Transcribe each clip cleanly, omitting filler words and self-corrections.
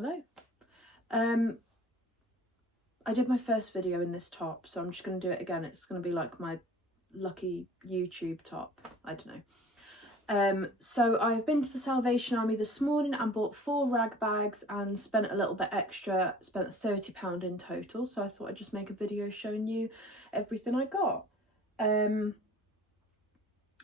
Hello. I did my first video in this top, so I'm just going to do it again. It's going to be like my lucky YouTube top. I don't know. So I've been to the Salvation Army this morning and bought 4 rag bags and spent a little bit extra, spent £30 in total. So I thought I'd just make a video showing you everything I got.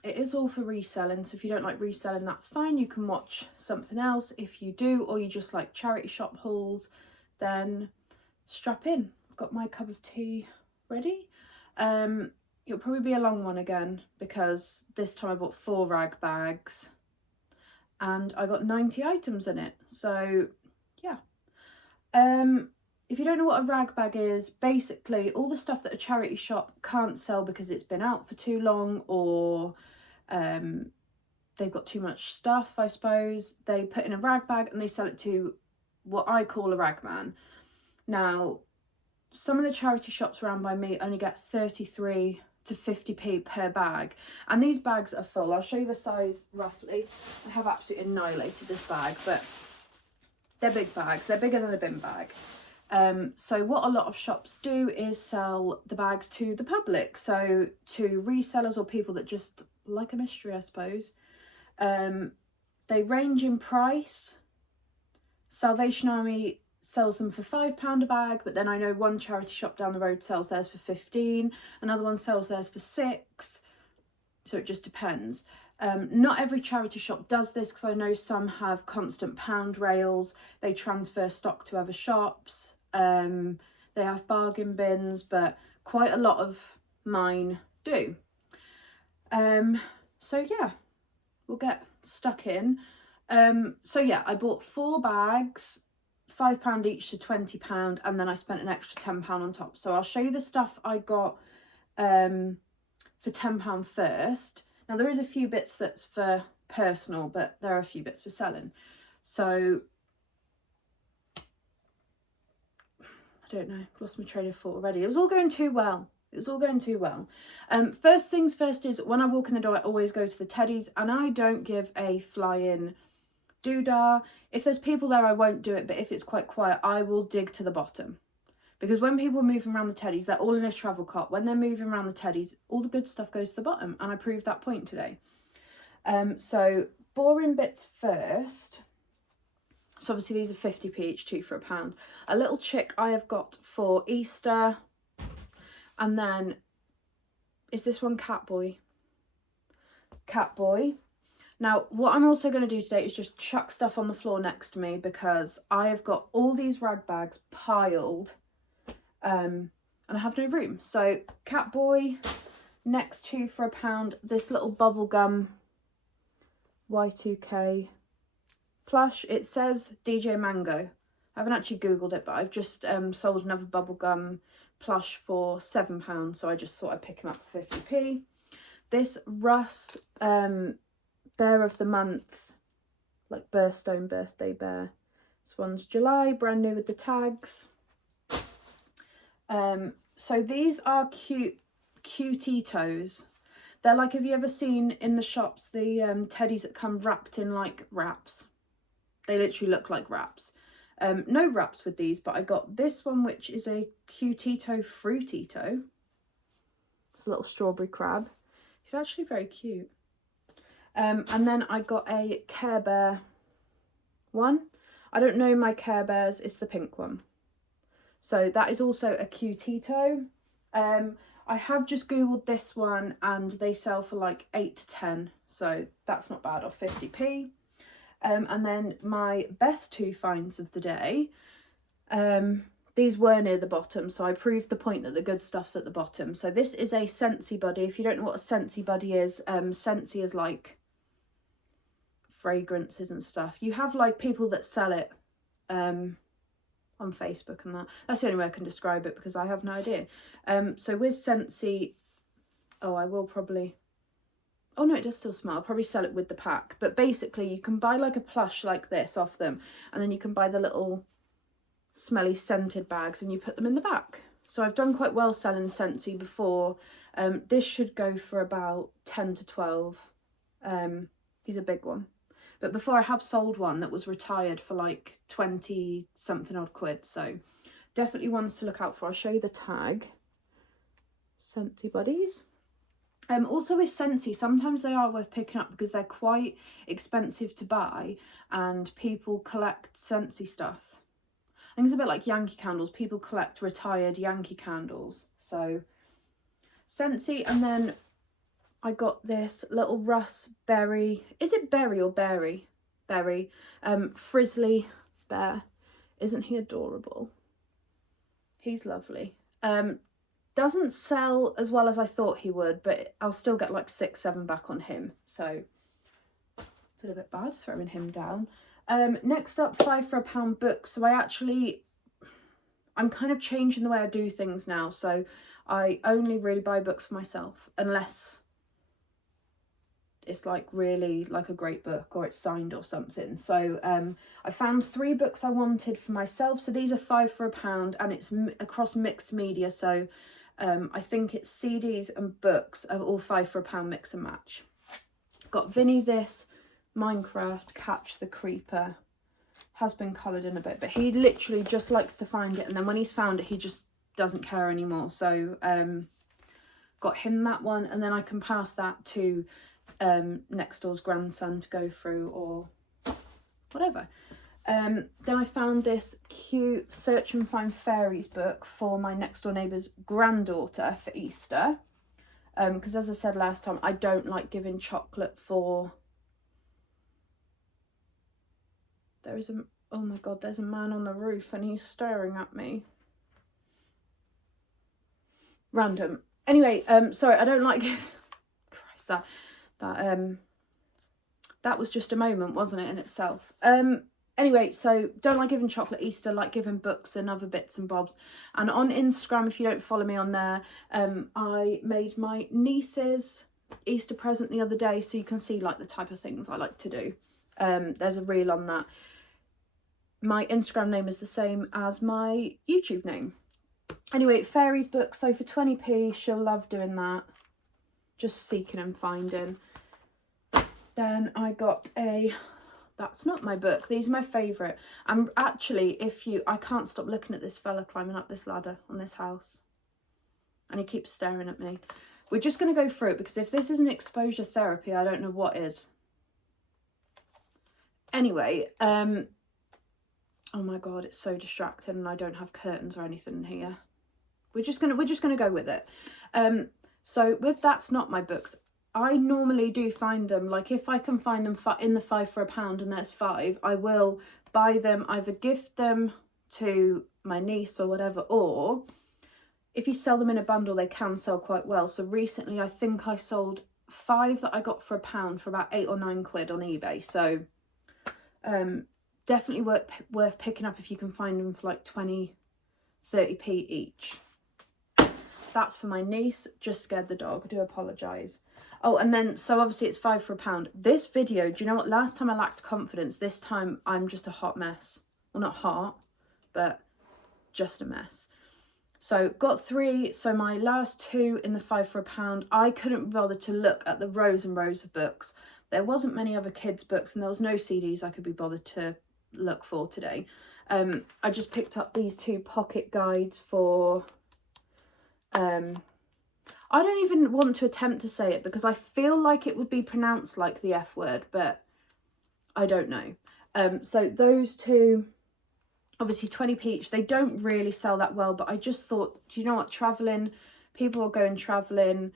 It is all for reselling, so if you don't like reselling, that's fine. You can watch something else. If you do, or you just like charity shop hauls, then strap in. I've got my cup of tea ready. It'll probably be a long one again because this time I bought 4 rag bags and I got 90 items in it. So yeah. If you don't know what a rag bag is, basically all the stuff that a charity shop can't sell because it's been out for too long, or they've got too much stuff, I suppose, they put in a rag bag and they sell it to what I call a rag man. Now, some of the charity shops around by me only get 33 to 50p per bag, and these bags are full. I'll show you the size roughly. I have absolutely annihilated this bag, but they're big bags. They're bigger than a bin bag. So what a lot of shops do is sell the bags to the public, so to resellers or people that just like a mystery, I suppose. They range in price. Salvation Army sells them for £5 a bag, but then I know one charity shop down the road sells theirs for 15, another one sells theirs for 6, so it just depends. Not every charity shop does this, because I know some have constant pound rails, they transfer stock to other shops, they have bargain bins, but quite a lot of mine do. So yeah, we'll get stuck in. So yeah, I bought 4 bags, £5 each to £20, and then I spent an extra £10 on top. So I'll show you the stuff I got for £10 first. Now there is a few bits that's for personal, but there are a few bits for selling. So I don't know, I've lost my train of thought already. It was all going too well. It was all going too well. First things first is, when I walk in the door, I always go to the teddies, and I don't give a flying doodah. If there's people there, I won't do it, but if it's quite quiet, I will dig to the bottom. Because when people are moving around the teddies, they're all in a travel cart. When they're moving around the teddies, all the good stuff goes to the bottom, and I proved that point today. So boring bits first. So obviously these are 50p each, 2 for £1. A little chick I have got for Easter. And then, is this one Catboy? Catboy. Now, what I'm also going to do today is just chuck stuff on the floor next to me, because I have got all these rag bags piled and I have no room. So Catboy, next 2 for £1. This little bubblegum Y2K plush. It says DJ Mango. I haven't actually googled it, but I've just sold another bubblegum plush for £7, so I just thought I'd pick him up for 50p. This Russ Bear of the Month, like Birthstone birthday bear. This one's July, brand new with the tags. So these are Cutitos. They're like, have you ever seen in the shops the teddies that come wrapped in like wraps? They literally look like wraps. No wraps with these, but I got this one, which is a Cutito Fruitito. It's a little strawberry crab. He's actually very cute. And then I got a Care Bear one. I don't know my Care Bears, it's the pink one. So that is also a Cutito. I have just googled this one and they sell for like 8 to 10, so that's not bad, off 50p. And then my best 2 finds of the day, these were near the bottom, so I proved the point that the good stuff's at the bottom. So this is a Scentsy Buddy. If you don't know what a Scentsy Buddy is, Scentsy is like fragrances and stuff. You have like people that sell it on Facebook and that. That's the only way I can describe it, because I have no idea. So with Scentsy, oh, I will probably... Oh no, it does still smell. I'll probably sell it with the pack. But basically you can buy like a plush like this off them, and then you can buy the little smelly scented bags and you put them in the back. So I've done quite well selling Scentsy before. This should go for about 10 to 12. He's a big one. But before I have sold one that was retired for like 20 something odd quid. So definitely ones to look out for. I'll show you the tag. Scentsy buddies. Also with Scentsy, sometimes they are worth picking up because they're quite expensive to buy and people collect Scentsy stuff. I think it's a bit like Yankee candles. People collect retired Yankee candles. So Scentsy, and then I got this little Russ Berry. Is it berry or berry? Berry. Frizzly bear. Isn't he adorable? He's lovely. Doesn't sell as well as I thought he would, but I'll still get like 6, 7 back on him. So I feel a bit bad throwing him down. Next up, 5 for £1 books. So I'm kind of changing the way I do things now. So I only really buy books for myself unless it's like really like a great book or it's signed or something. So I found 3 books I wanted for myself. So these are 5 for £1 and it's across mixed media. So I think it's CDs and books are all 5 for £1 mix and match. Got Vinny this Minecraft Catch the Creeper. Has been coloured in a bit, but he literally just likes to find it, and then when he's found it he just doesn't care anymore. So got him that one, and then I can pass that to next door's grandson to go through or whatever. Then I found this cute Search and Find Fairies book for my next door neighbour's granddaughter for Easter, because as I said last time, I don't like giving chocolate for... oh my god, there's a man on the roof and he's staring at me. Random. Anyway, sorry, I don't like... Christ, that was just a moment, wasn't it, in itself? Anyway, so don't like giving chocolate Easter, like giving books and other bits and bobs. And on Instagram, if you don't follow me on there, I made my niece's Easter present the other day, so you can see like the type of things I like to do. There's a reel on that. My Instagram name is the same as my YouTube name. Anyway, Fairies book, so for 20p, she'll love doing that. Just seeking and finding. Then I got a... That's Not My Book. These are my favourite. And actually, I can't stop looking at this fella climbing up this ladder on this house. And he keeps staring at me. We're just going to go through it, because if this isn't exposure therapy, I don't know what is. Anyway, oh my god, it's so distracting and I don't have curtains or anything in here. We're just gonna go with it. So with That's Not My Books, I normally do find them, like if I can find them in the 5 for £1 and there's 5, I will buy them, either gift them to my niece or whatever, or if you sell them in a bundle, they can sell quite well. So recently, I think I sold 5 that I got for £1 for about 8 or 9 quid on eBay. So definitely worth picking up if you can find them for like 20, 30p each. That's for my niece. Just scared the dog. I do apologise. Oh, and then, so obviously it's 5 for £1. This video, do you know what? Last time I lacked confidence. This time I'm just a hot mess. Well, not hot, but just a mess. So got 3. So my last 2 in the 5 for £1. I couldn't bother to look at the rows and rows of books. There wasn't many other kids' books and there was no CDs I could be bothered to look for today. I just picked up these 2 pocket guides for... I don't even want to attempt to say it because I feel like it would be pronounced like the F word, but I don't know. So those 2, obviously 20p each. They don't really sell that well, but I just thought, do you know what, travelling, people are going travelling,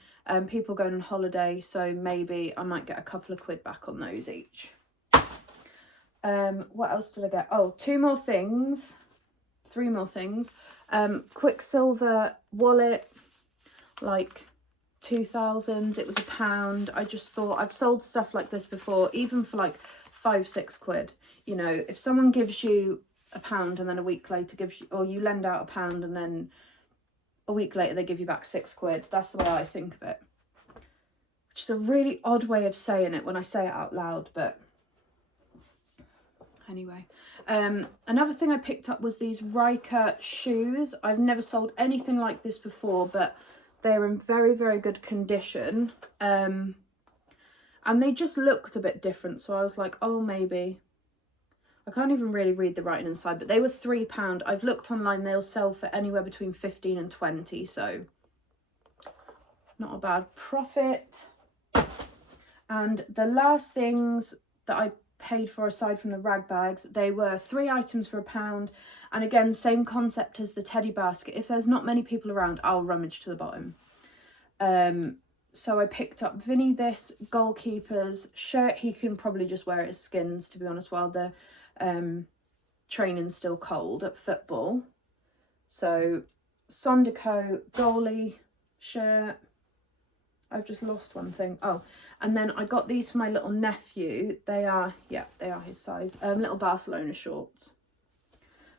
people going on holiday, so maybe I might get a couple of quid back on those each. What else did I get? Oh, 2 more things, 3 more things. Quicksilver wallet, like 2000s, it was £1. I just thought, I've sold stuff like this before, even for like 5, 6 quid. You know, if someone gives you £1 and then a week later gives you, or you lend out £1 and then a week later they give you back 6 quid, that's the way I think of it. Which is a really odd way of saying it when I say it out loud, but anyway. Another thing I picked up was these Riker shoes. I've never sold anything like this before, but they're in very, very good condition. And and they just looked a bit different, so I was like, oh, maybe. I can't even really read the writing inside, but they were £3. I've looked online, they'll sell for anywhere between 15 and 20, so not a bad profit. And the last things that I paid for aside from the rag bags, they were 3 items for £1. And again, same concept as the teddy basket. If there's not many people around, I'll rummage to the bottom. So I picked up Vinny this goalkeeper's shirt. He can probably just wear it as skins, to be honest, while the training's still cold at football. So Sondico goalie shirt. I've just lost one thing. Oh, and then I got these for my little nephew. They are his size. Little Barcelona shorts.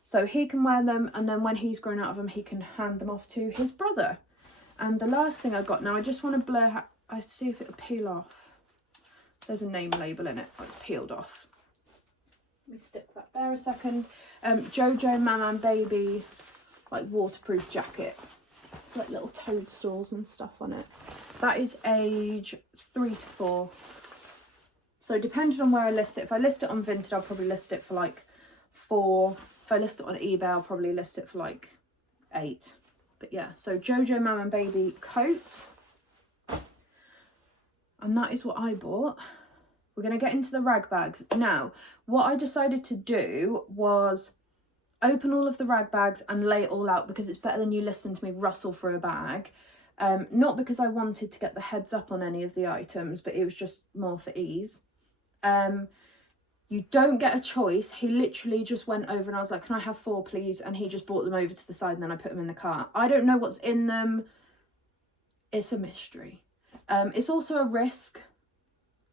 So he can wear them, and then when he's grown out of them, he can hand them off to his brother. And the last thing I got, now I just want to blur, I see if it'll peel off. There's a name label in it. Oh, it's peeled off. Let me stick that there a second. Jojo Mama and Baby, like waterproof jacket. Like little toadstools and stuff on it. That is age 3 to 4. So depending on where I list it, if I list it on Vinted, I'll probably list it for like 4. If I list it on eBay, I'll probably list it for like 8. But yeah, so Jojo Mama and Baby coat. And that is what I bought. We're going to get into the rag bags. Now, what I decided to do was open all of the rag bags and lay it all out, because it's better than you listening to me rustle through a bag. Not because I wanted to get the heads up on any of the items, but it was just more for ease. You don't get a choice. He literally just went over and I was like, can I have 4 please? And he just brought them over to the side and then I put them in the cart. I don't know what's in them. It's a mystery. It's also a risk.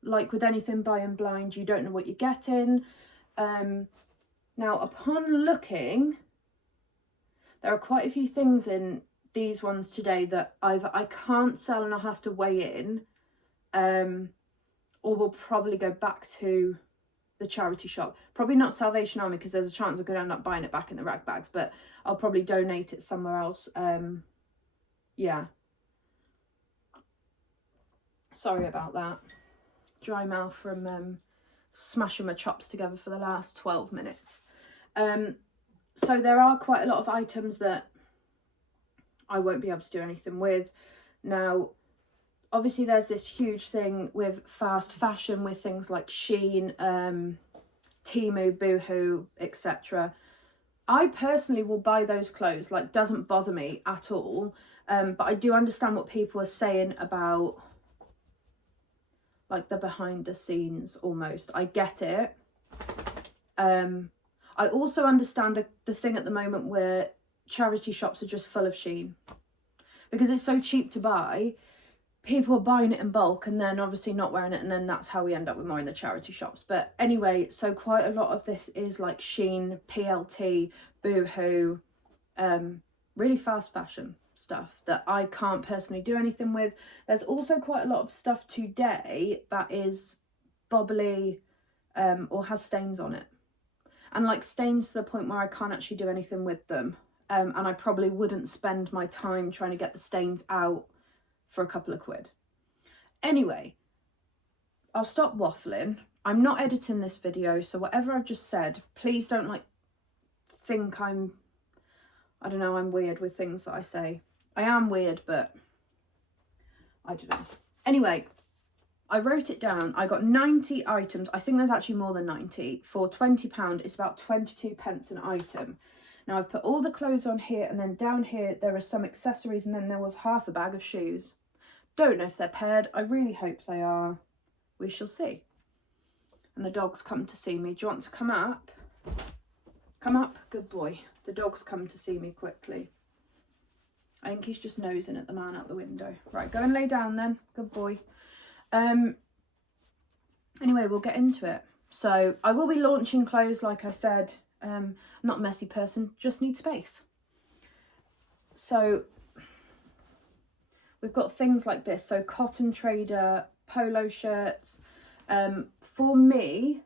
Like with anything buying blind, you don't know what you're getting. Now, upon looking, there are quite a few things in these ones today that either I can't sell and I'll have to weigh in, or we'll probably go back to the charity shop. Probably not Salvation Army, because there's a chance I'm going to end up buying it back in the rag bags, but I'll probably donate it somewhere else. Yeah. Sorry about that. Dry mouth from smashing my chops together for the last 12 minutes. So there are quite a lot of items that I won't be able to do anything with. Now, obviously there's this huge thing with fast fashion with things like Shein, Temu, Boohoo, etc. I personally will buy those clothes, like doesn't bother me at all. But I do understand what people are saying about like the behind the scenes almost. I get it. I also understand the thing at the moment where charity shops are just full of Shein. Because it's so cheap to buy, people are buying it in bulk and then obviously not wearing it, and then that's how we end up with more in the charity shops. But anyway, so quite a lot of this is like Shein, PLT, Boohoo, really fast fashion stuff that I can't personally do anything with. There's also quite a lot of stuff today that is bobbly or has stains on it. And like stains to the point where I can't actually do anything with them. And I probably wouldn't spend my time trying to get the stains out for a couple of quid. Anyway, I'll stop waffling. I'm not editing this video, so whatever I've just said, please don't like think I'm weird with things that I say. I am weird, but I don't know. Anyway, I wrote it down. I got 90 items. I think there's actually more than 90. For £20, it's about 22 pence an item. Now, I've put all the clothes on here, and then down here there are some accessories, and then there was half a bag of shoes. Don't know if they're paired. I really hope they are. We shall see. And the dog's come to see me. Do you want to come up? Come up. Good boy. The dog's come to see me quickly. I think he's just nosing at the man out the window. Right, go and lay down then. Good boy. Anyway, we'll get into it. So I will be launching clothes, like I said. Not a messy person, just need space. So we've got things like this. So Cotton Trader polo shirts. For me,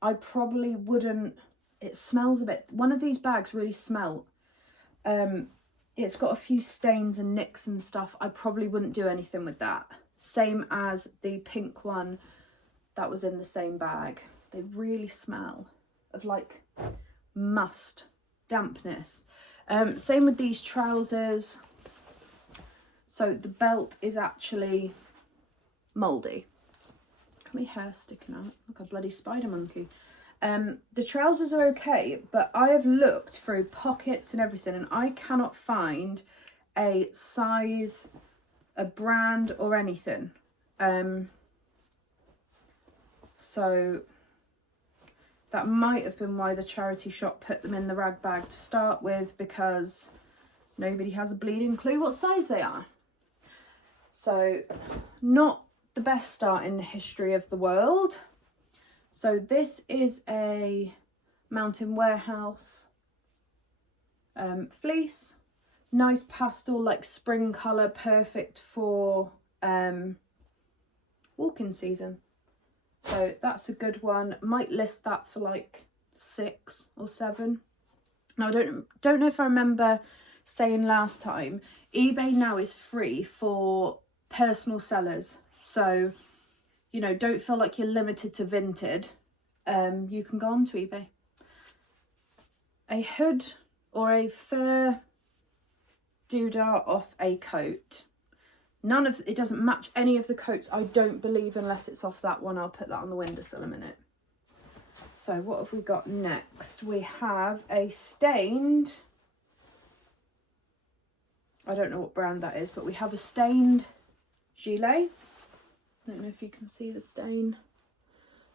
I probably wouldn't, it smells a bit, one of these bags really smelt. It's got a few stains and nicks and stuff. I probably wouldn't do anything with that. same as the pink one that was in the same bag. They really smell of like must, dampness. Same with these trousers. So the belt is actually mouldy. Look at my hair sticking out, like a bloody spider monkey. The trousers are okay, but I have looked through pockets and everything and I cannot find a size, a brand or anything. So that might have been why the charity shop put them in the rag bag to start with, because nobody has a bleeding clue what size they are. So not the best start in the history of the world. So this is a Mountain Warehouse fleece. Nice pastel, like spring colour, perfect for walking season. So that's a good one. Might list that for like 6 or 7. Now I don't know if I remember saying last time, eBay now is free for personal sellers. So, you know, don't feel like you're limited to Vinted. You can go onto eBay. A hood or a fur doodah off a coat. It doesn't match any of the coats, I don't believe, unless it's off that one. I'll put that on the windowsill a minute. So what have we got next? We have a stained, I don't know what brand that is, but we have a stained gilet. Don't know if you can see the stain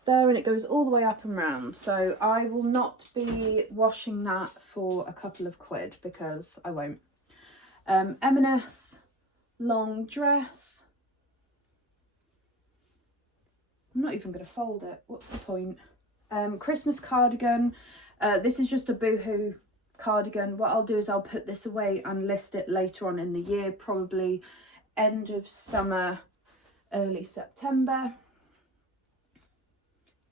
there, and it goes all the way up and round. So I will not be washing that for a couple of quid, because I won't. M&S long dress. I'm not even going to fold it. What's the point? Christmas cardigan. This is just a boohoo cardigan. What I'll do is I'll put this away and list it later on in the year, probably end of summer, early September.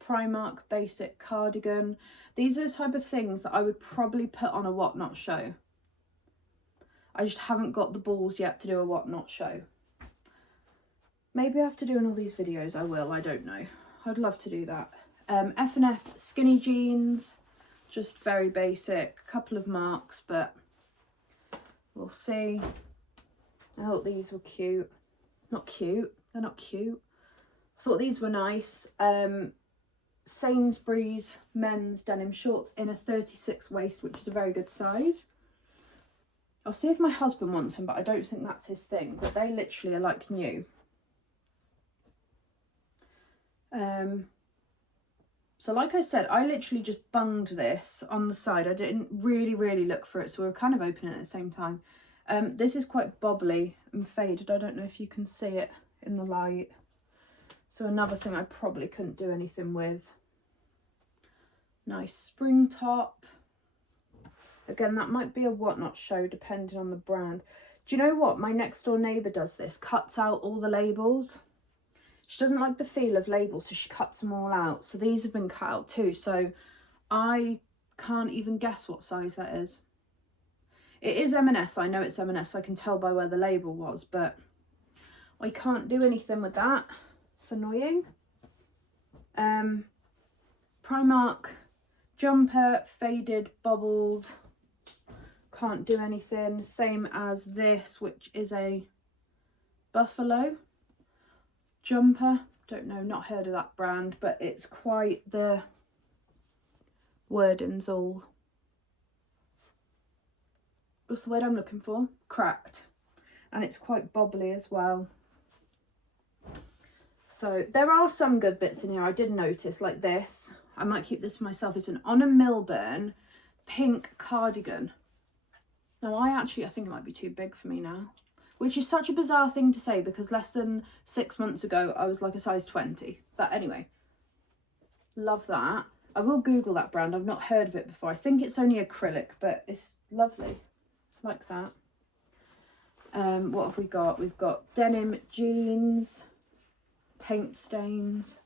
Primark basic cardigan. These are the type of things that I would probably put on a Whatnot show. I just haven't got the balls yet to do a Whatnot show. Maybe after doing all these videos I will, I don't know. I'd love to do that. F&F skinny jeans, just very basic, couple of marks, but we'll see. I thought these were cute. Not cute, they're not cute. I thought these were nice. Sainsbury's men's denim shorts in a 36 waist, which is a very good size. I'll see if my husband wants them, but I don't think that's his thing. But they literally are like new. So like I said, I literally just bunged this on the side. I didn't really look for it, so we were kind of opening it at the same time. This is quite bobbly and faded. I don't know if you can see it in the light. So another thing I probably couldn't do anything with. Nice spring top. Again, that might be a Whatnot show depending on the brand. Do you know what? My next door neighbour does this, cuts out all the labels. She doesn't like the feel of labels, so she cuts them all out. So these have been cut out too. So I can't even guess what size that is. It is M&S. I know it's M&S. I can tell by where the label was, but I can't do anything with that. It's annoying. Primark jumper, faded, bobbled. Can't do anything. Same as this, which is a buffalo jumper. Don't know, not heard of that brand, but it's quite, the wording's all, what's the word I'm looking for? Cracked. And it's quite bobbly as well. So there are some good bits in here I did notice, like this. I might keep this for myself. It's an Honor Milburn pink cardigan. Now I think it might be too big for me now, which is such a bizarre thing to say, because less than 6 months ago I was like a size 20. But anyway, love that. I will Google that brand. I've not heard of it before. I think it's only acrylic, but it's lovely. Like that. What have we got? We've got denim jeans, paint stains.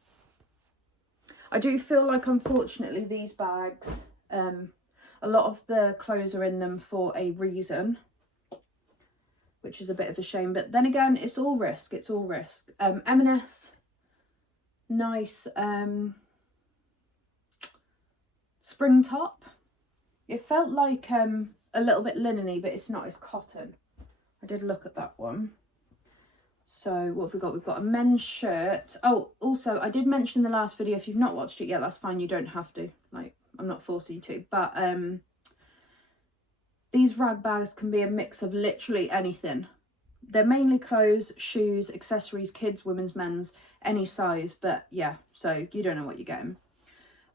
I do feel like, unfortunately, these bags, a lot of the clothes are in them for a reason, which is a bit of a shame. But then again, it's all risk. It's all risk. M&S, nice spring top. It felt like a little bit linen-y, but it's not. It's cotton. I did look at that one. So what have we got? We've got a men's shirt. Oh, also, I did mention in the last video, if you've not watched it yet, that's fine. You don't have to. Like, I'm not forcing you to. But these rag bags can be a mix of literally anything. They're mainly clothes, shoes, accessories, kids, women's, men's, any size. But yeah, so you don't know what you're getting.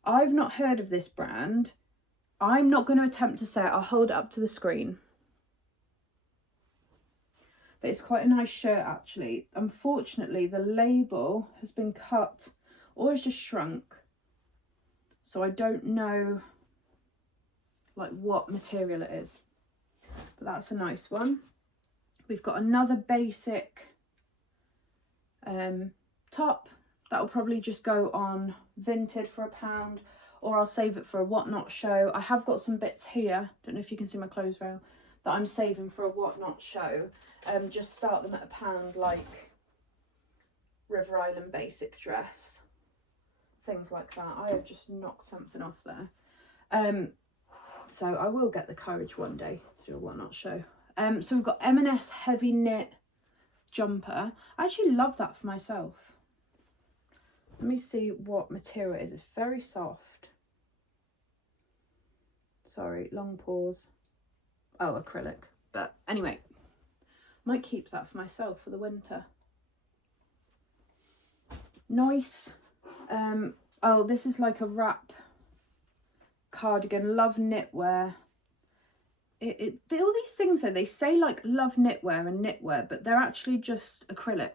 I've not heard of this brand. I'm not going to attempt to say it. I'll hold it up to the screen. But it's quite a nice shirt, actually. Unfortunately, the label has been cut or it's just shrunk. So I don't know like what material it is. But that's a nice one. We've got another basic top. That'll probably just go on Vinted for £1, or I'll save it for a Whatnot show. I have got some bits here. Don't know if you can see my clothes rail. That I'm saving for a Whatnot show. Just start them at £1, like River Island basic dress, things like that. I have just knocked something off there. So I will get the courage one day to do a Whatnot show. So we've got M&S heavy knit jumper. I actually love that for myself. Let me see what material it is. It's very soft. Sorry, long pause. Oh, acrylic. But anyway, might keep that for myself for the winter. Nice. Oh, this is like a wrap cardigan. Love knitwear. All these things though, they say like love knitwear and knitwear, but they're actually just acrylic.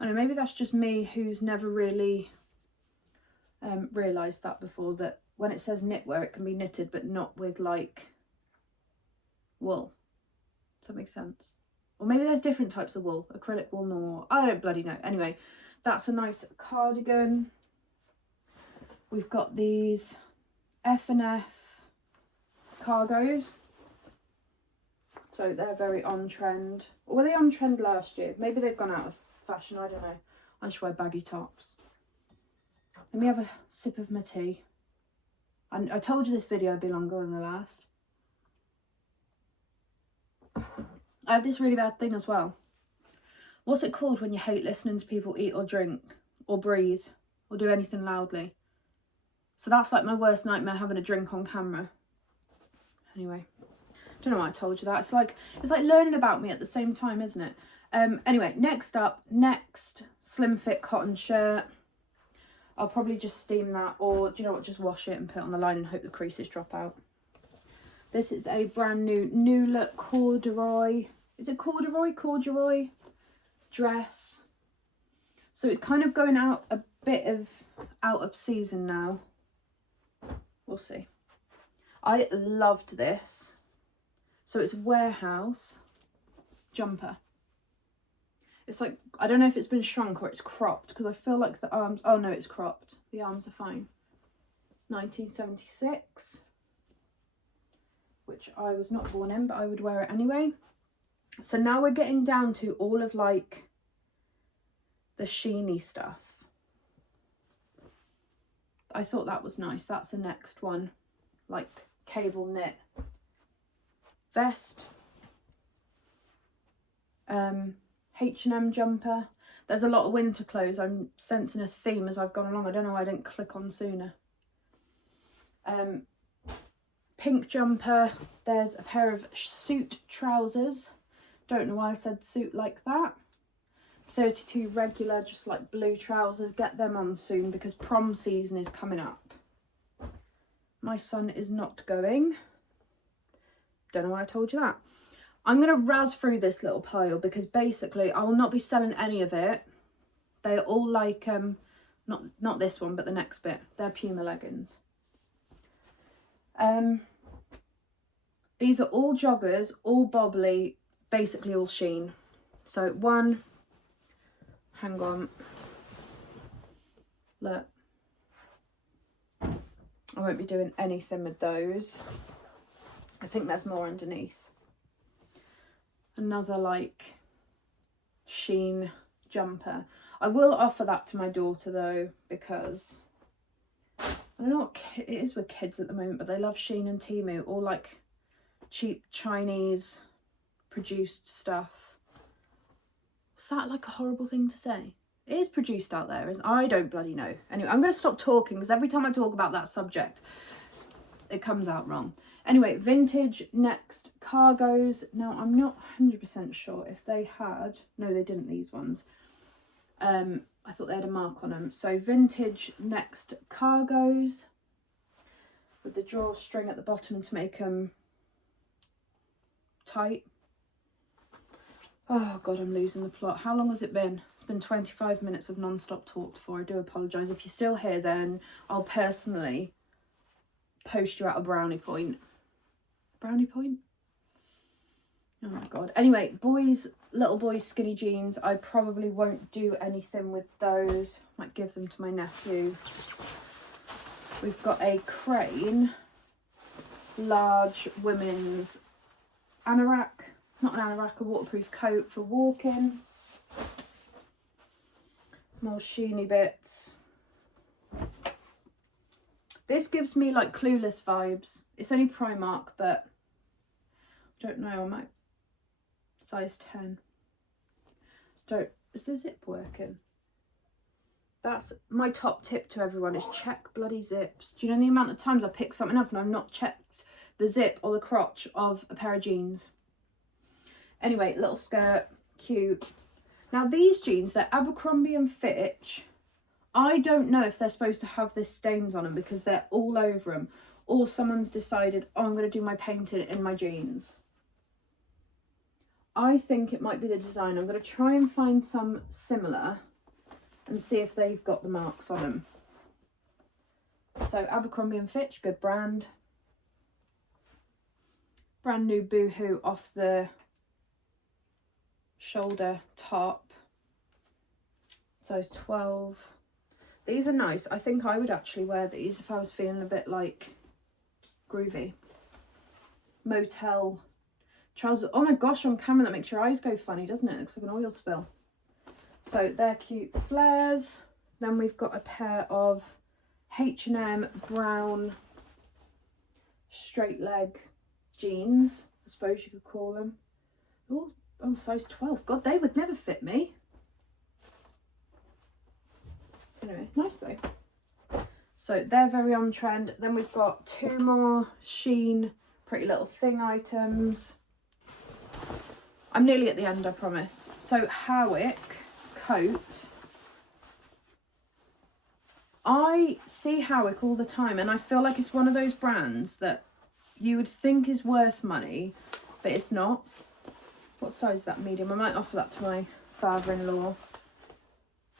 I don't know, maybe that's just me who's never really realised that before, that when it says knitwear it can be knitted but not with like wool. Does that make sense? Or maybe there's different types of wool, acrylic wool, normal. I don't bloody know. Anyway, that's a nice cardigan. We've got these F&F cargos. So they're very on trend. Or were they on trend last year? Maybe they've gone out of fashion, I don't know. I just wear baggy tops. Let me have a sip of my tea. I told you this video would be longer than the last. I have this really bad thing as well. What's it called when you hate listening to people eat or drink or breathe or do anything loudly? So that's like my worst nightmare, having a drink on camera. Anyway, don't know why I told you that. It's like learning about me at the same time, isn't it? Anyway, next slim fit cotton shirt. I'll probably just steam that, or do you know what, just wash it and put it on the line and hope the creases drop out. This is a brand new look corduroy. Is it corduroy? Corduroy dress. So it's kind of going out a bit out of season now. We'll see. I loved this. So it's warehouse jumper. It's like, I don't know if it's been shrunk or it's cropped, because I feel like the arms, oh no, it's cropped. The arms are fine. 1976. Which I was not born in, but I would wear it anyway. So now we're getting down to all of like the sheeny stuff. I thought that was nice. That's the next one. Like cable knit vest. H&M jumper. There's a lot of winter clothes. I'm sensing a theme as I've gone along. I don't know why I didn't click on sooner. Pink jumper. There's a pair of suit trousers. Don't know why I said suit like that. 32 regular, just like blue trousers. Get them on soon because prom season is coming up. My son is not going. Don't know why I told you that. I'm going to razz through this little pile because basically I will not be selling any of it. They're all like, not this one, but the next bit. They're Puma leggings. These are all joggers, all bobbly, basically all sheen. So one, hang on, look. I won't be doing anything with those. I think there's more underneath. another like Sheen jumper. I will offer that to my daughter though, because I don't know what it is with kids at the moment, but they love Sheen and Temu, or like cheap Chinese produced stuff. Was that like a horrible thing to say? It is produced out there, isn't it? I don't bloody know. Anyway, I'm going to stop talking because every time I talk about that subject, it comes out wrong. Anyway, vintage next cargos. Now, I'm not 100% sure if they had... No, they didn't, these ones. I thought they had a mark on them. So, vintage next cargos with the drawstring at the bottom to make them tight. Oh, God, I'm losing the plot. How long has it been? It's been 25 minutes of non-stop talk before. I do apologise. If you're still here, then I'll personally post you at a brownie point. Brownie point? Oh, my God. Anyway, boys, little boys skinny jeans. I probably won't do anything with those. Might give them to my nephew. We've got a Crane large women's anorak. Not an anorak, a waterproof coat for walking. More sheeny bits. This gives me like Clueless vibes. It's only Primark, but I don't know, I might size 10. Is the zip working? That's my top tip to everyone, is check bloody zips. Do you know the amount of times I pick something up and I've not checked the zip or the crotch of a pair of jeans? Anyway, little skirt, cute. Now these jeans, they're Abercrombie and Fitch. I don't know if they're supposed to have this stains on them because they're all over them. Or someone's decided, oh, I'm going to do my painting in my jeans. I think it might be the design. I'm going to try and find some similar and see if they've got the marks on them. So Abercrombie and Fitch, good brand. Brand new Boohoo off the shoulder top, size 12. These are nice. I think I would actually wear these if I was feeling a bit like groovy. Motel trousers. Oh my gosh, on camera that makes your eyes go funny, doesn't it? It looks like an oil spill. So they're cute flares. Then we've got a pair of H&M brown straight leg jeans, I suppose you could call them. Oh, size 12. God, they would never fit me. Anyway, nice though. So they're very on trend. Then we've got two more Sheen Pretty Little Thing items. I'm nearly at the end, I promise. So Howick coat. I see Howick all the time and I feel like it's one of those brands that you would think is worth money, but it's not. What size is that? Medium. I might offer that to my father-in-law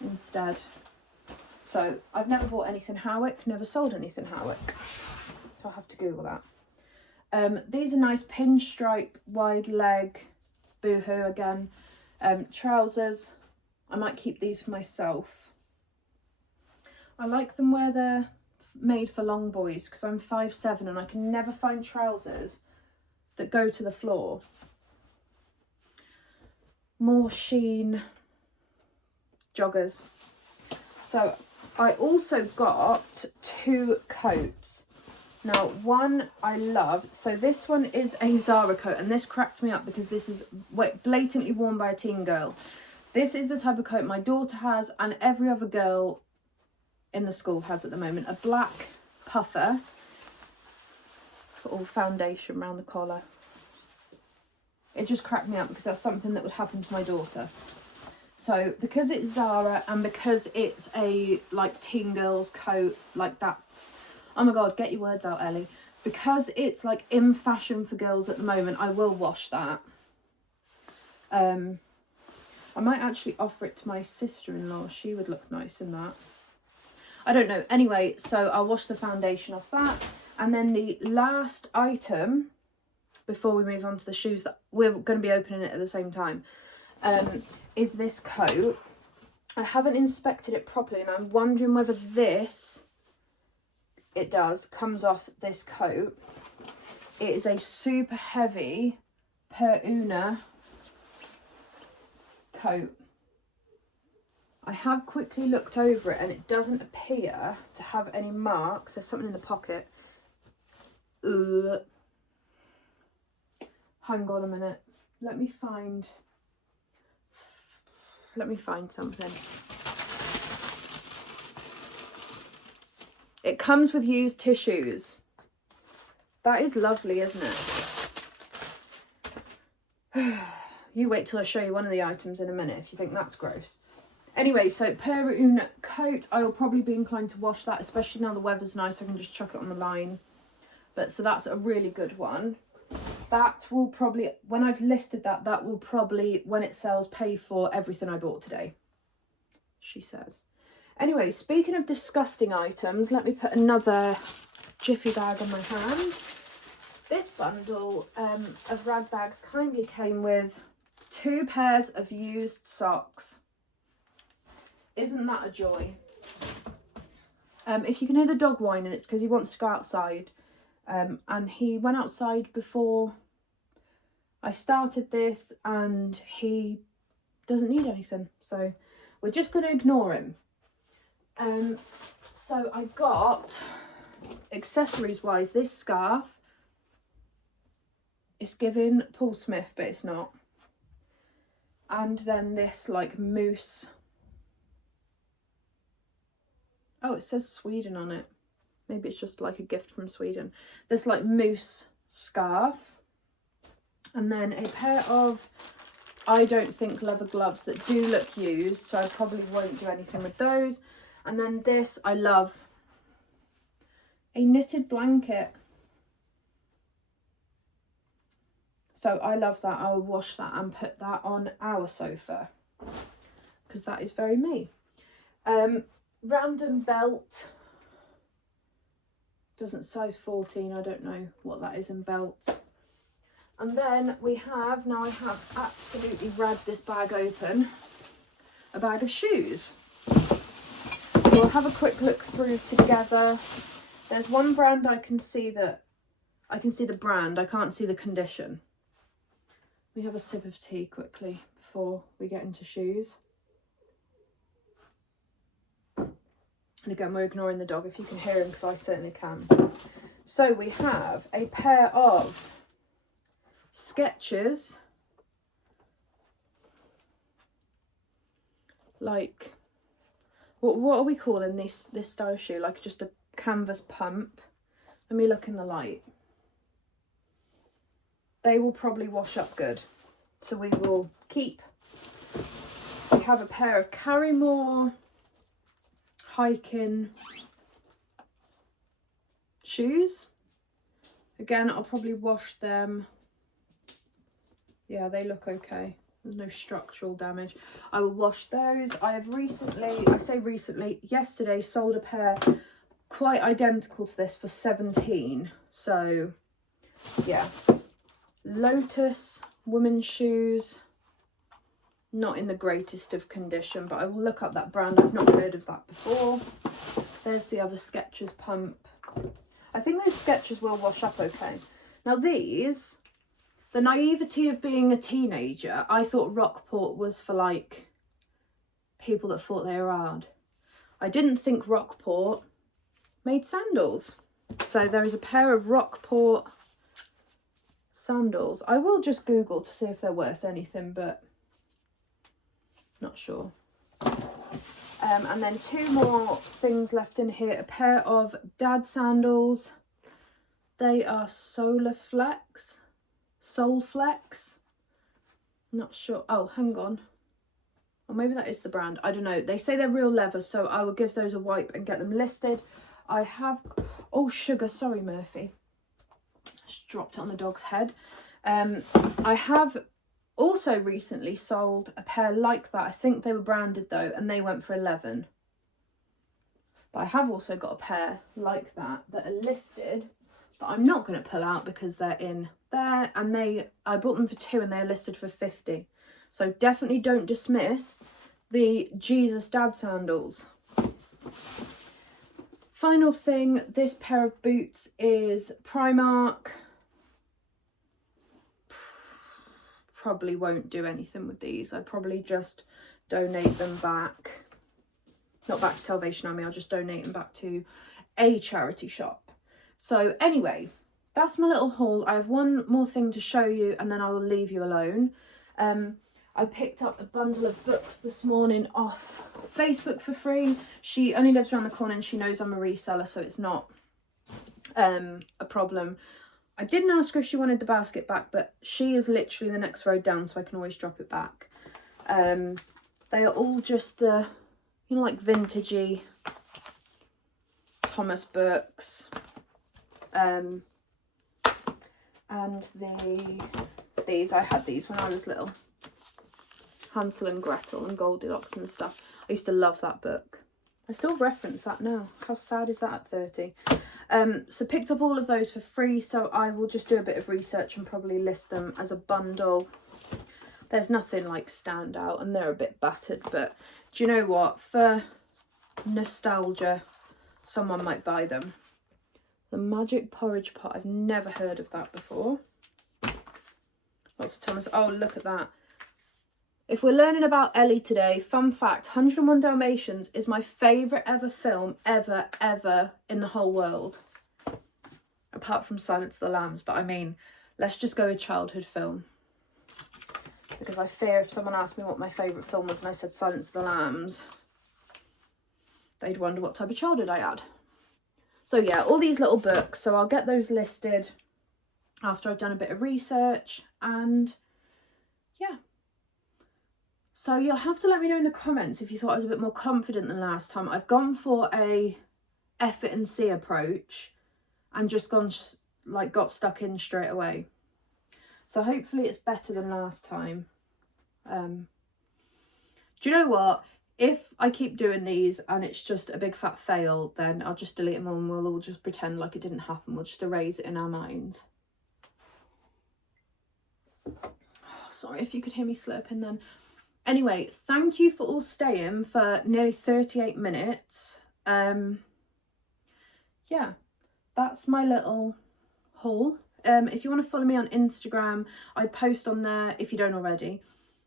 instead. So I've never bought anything Howick, never sold anything Howick. So I'll have to Google that. These are nice pinstripe wide leg Boohoo again. Trousers. I might keep these for myself. I like them where they're made for long boys because I'm 5'7" and I can never find trousers that go to the floor. More Sheen joggers. So I also got two coats. Now one I love. So this one is a Zara coat and this cracked me up because this is blatantly worn by a teen girl. This is the type of coat my daughter has and every other girl in the school has at the moment. A black puffer. It's got all foundation around the collar. It just cracked me up because that's something that would happen to my daughter. So because it's Zara and because it's a like teen girl's coat like that. Oh my God, get your words out, Ellie. Because it's like in fashion for girls at the moment, I will wash that. I might actually offer it to my sister-in-law. She would look nice in that. I don't know. Anyway, so I'll wash the foundation off that. And then the last item, before we move on to the shoes, that we're going to be opening it at the same time, is this coat. I haven't inspected it properly and I'm wondering whether this, it does, comes off this coat. It is a super heavy Per Una coat. I have quickly looked over it and it doesn't appear to have any marks. There's something in the pocket. Hang on a minute. Let me find something. It comes with used tissues. That is lovely, isn't it? You wait till I show you one of the items in a minute if you think that's gross. Anyway, so Perun coat, I will probably be inclined to wash that, especially now the weather's nice. I can just chuck it on the line. But so that's a really good one. That will probably, when I've listed that, that will probably, when it sells, pay for everything I bought today, she says. Anyway, speaking of disgusting items, let me put another Jiffy bag on my hand. This bundle of rag bags kindly came with 2 pairs of used socks. Isn't that a joy? If you can hear the dog whining, it's because he wants to go outside. And he went outside before I started this and he doesn't need anything. So we're just going to ignore him. So I got, accessories wise, this scarf. It's giving Paul Smith, but it's not. And then this like moose. Oh, it says Sweden on it. Maybe it's just like a gift from Sweden. This like moose scarf. And then a pair of, I don't think, leather gloves that do look used. So I probably won't do anything with those. And then this, I love. A knitted blanket. So I love that. I will wash that and put that on our sofa. Because that is very me. Random belt. Doesn't size 14. I don't know what that is in belts. And then we have, now I have absolutely ragged this bag open, a bag of shoes. We'll have a quick look through together. There's one brand I can see the brand. I can't see the condition. We have a sip of tea quickly before we get into shoes. And again, we're ignoring the dog if you can hear him, because I certainly can. So we have a pair of Skechers. Like, what are we calling this style of shoe? Like just a canvas pump. Let me look in the light. They will probably wash up good. So we will keep. We have a pair of Carrymore hiking shoes. Again, I'll probably wash them. Yeah, they look okay. There's no structural damage. I will wash those. I have recently, I say recently, yesterday sold a pair quite identical to this for 17. So yeah, Lotus women's shoes. Not in the greatest of condition, but I will look up that brand. I've not heard of that before. There's the other Skechers pump. I think those Skechers will wash up okay. Now these, the naivety of being a teenager, I thought Rockport was for like people that thought they were hard. I didn't think Rockport made sandals. So there is a pair of Rockport sandals. I will just Google to see if they're worth anything, but not sure. And then 2 more things left in here. A pair of dad sandals. They are Solflex. Not sure. Oh, hang on. Or maybe that is the brand. I don't know. They say they're real leather, so I will give those a wipe and get them listed. I have... Oh, sugar. Sorry, Murphy. Just dropped it on the dog's head. I have also recently sold a pair like that. I think they were branded though, and they went for 11. But I have also got a pair like that that are listed, but I'm not going to pull out because they're in there, and I bought them for 2 and they're listed for 50. So definitely don't dismiss the Jesus Dad sandals. Final thing, this pair of boots is Primark. probably won't do anything with these. I'd probably just donate them back, not back to Salvation Army, I'll just donate them back to a charity shop. So anyway, that's my little haul. I have one more thing to show you and then I will leave you alone. I picked up a bundle of books this morning off Facebook for free. She only lives around the corner and she knows I'm a reseller, so it's not a problem. I didn't ask her if she wanted the basket back, but she is literally the next road down, so I can always drop it back. They are all just the, you know, like vintagey Thomas books. And these, I had these when I was little. Hansel and Gretel and Goldilocks and stuff. I used to love that book. I still reference that now. How sad is that at 30? So picked up all of those for free, so I will just do a bit of research and probably list them as a bundle. There's nothing like stand out and they're a bit battered, but do you know what? For nostalgia, someone might buy them. The Magic Porridge Pot. I've never heard of that before. Lots of Thomas. Oh, look at that. If we're learning about Ellie today, fun fact, 101 Dalmatians is my favourite ever film, ever in the whole world. Apart from Silence of the Lambs, but I mean, let's just go with childhood film. Because I fear if someone asked me what my favourite film was and I said Silence of the Lambs, they'd wonder what type of childhood I had. So yeah, all these little books, so I'll get those listed after I've done a bit of research, and yeah. So you'll have to let me know in the comments if you thought I was a bit more confident than last time. I've gone for a F it and see approach and just got stuck in straight away. So hopefully it's better than last time. Do you know what? If I keep doing these and it's just a big fat fail, then I'll just delete them all and we'll all just pretend like it didn't happen. We'll just erase it in our minds. Oh, sorry if you could hear me slurping then. Anyway, thank you for all staying for nearly 38 minutes. Yeah, that's my little haul. If you want to follow me on Instagram, I post on there, if you don't already,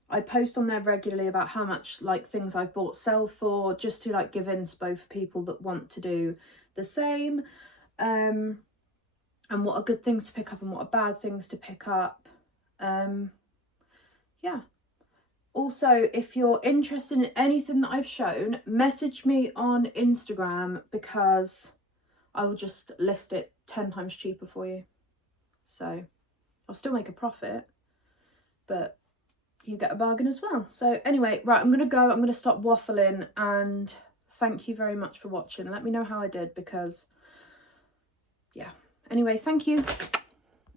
I post on there regularly about how much like things I've bought sell for, just to like give inspo for people that want to do the same. And what are good things to pick up and what are bad things to pick up. Yeah. Also, if you're interested in anything that I've shown, message me on Instagram because I will just list it 10 times cheaper for you. So I'll still make a profit, but you get a bargain as well. So anyway, right, I'm going to go. I'm going to stop waffling, and thank you very much for watching. Let me know how I did because, yeah. Anyway, thank you.